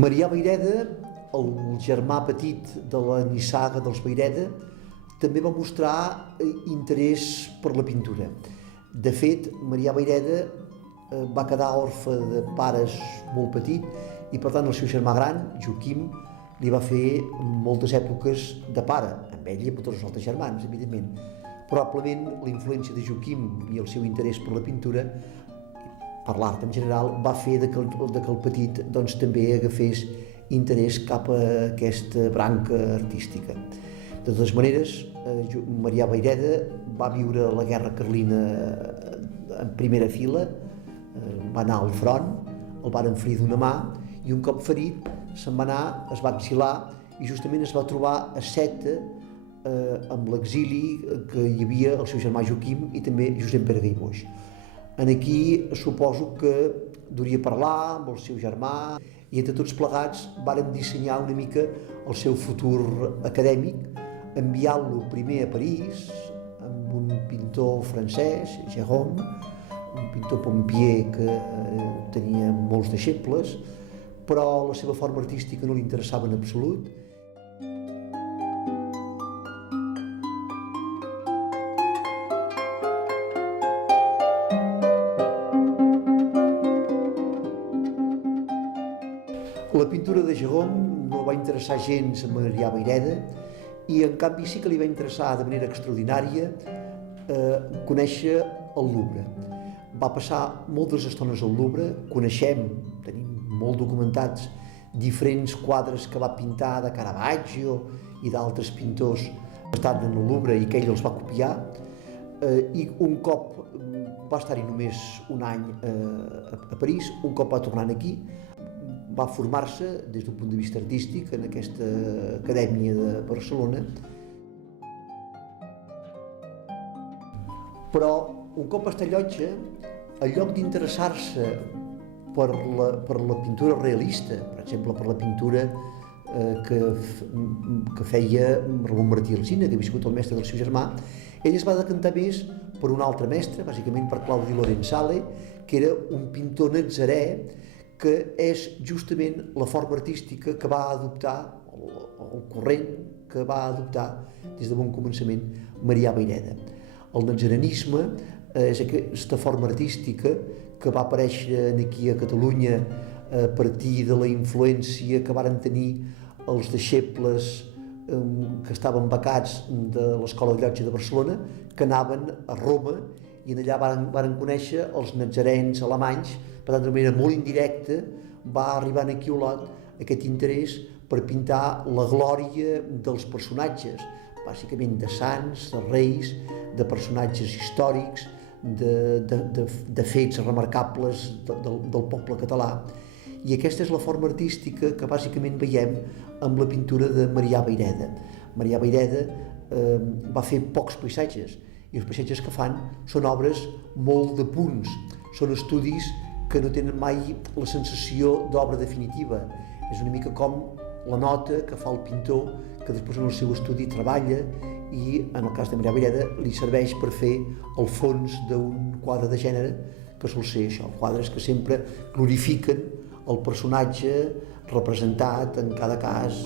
Marià Vayreda, el germà petit de la nissaga dels Vayreda, també va mostrar interès per la pintura. De fet, Marià Vayreda va quedar orfe de pares molt petit i per tant el seu germà gran, Joaquim, li va fer moltes èpoques de pare, amb ell i amb tots els altres germans, evidentment. Probablement la influència de Joaquim i el seu interès per la pintura, per l'art en general, va fer que el petit doncs, també agafés interès cap a aquesta branca artística. De totes maneres, Marià Vayreda va viure la guerra carlina en primera fila, va anar al front, el van ferir d'una mà i un cop ferit se'n va anar, es va exilar i justament es va trobar a Seta amb l'exili que hi havia el seu germà Joaquim i també Josep Pere Gaiboix. Aquí suposo que duria parlar amb el seu germà i entre tots plegats vàrem dissenyar una mica el seu futur acadèmic, enviant-lo primer a París amb un pintor francès, Gérôme, un pintor pompier que tenia molts deixebles, però la seva forma artística no li interessava en absolut. La pintura de Gérôme no va interessar gens a Marià Vayreda i en canvi sí que li va interessar de manera extraordinària conèixer el Louvre. Va passar moltes estones al Louvre, tenim molt documentats diferents quadres que va pintar de Caravaggio i d'altres pintors que estan en el Louvre i que ell els va copiar, i un cop va estar-hi només un any a París, un cop va tornar aquí, va formar-se des d'un punt de vista artístic en aquesta acadèmia de Barcelona, però un cop va estar a Llotja, en lloc d'interessar-se per la pintura realista, per exemple per la pintura que feia Ramon Martí Alsina, que havia sigut el mestre del seu germà, ell es va decantar més per un altre mestre, bàsicament per Claudi Lorenzale, que era un pintor natzarè que és justament la forma artística que va adoptar, el corrent que va adoptar des de bon començament Marià Vayreda. El natzarenisme és aquesta forma artística que va aparèixer aquí a Catalunya a partir de la influència que varen tenir els deixebles que estaven becats de l'Escola de Llotja de Barcelona, que anaven a Roma i allà varen conèixer els natzarens alemanys. Per tant, de manera molt indirecta va arribar aquí a Olot aquest interès per pintar la glòria dels personatges, bàsicament de sants, de reis, de personatges històrics, de fets remarcables del poble català. I aquesta és la forma artística que bàsicament veiem amb la pintura de Marià Vayreda. Marià Vayreda va fer pocs paisatges i els paisatges que fan són obres molt de punts, són estudis que no tenen mai la sensació d'obra definitiva. És una mica com la nota que fa el pintor, que després en el seu estudi treballa i en el cas de Marià Vayreda li serveix per fer el fons d'un quadre de gènere, que sol ser això, quadres que sempre glorifiquen el personatge representat en cada cas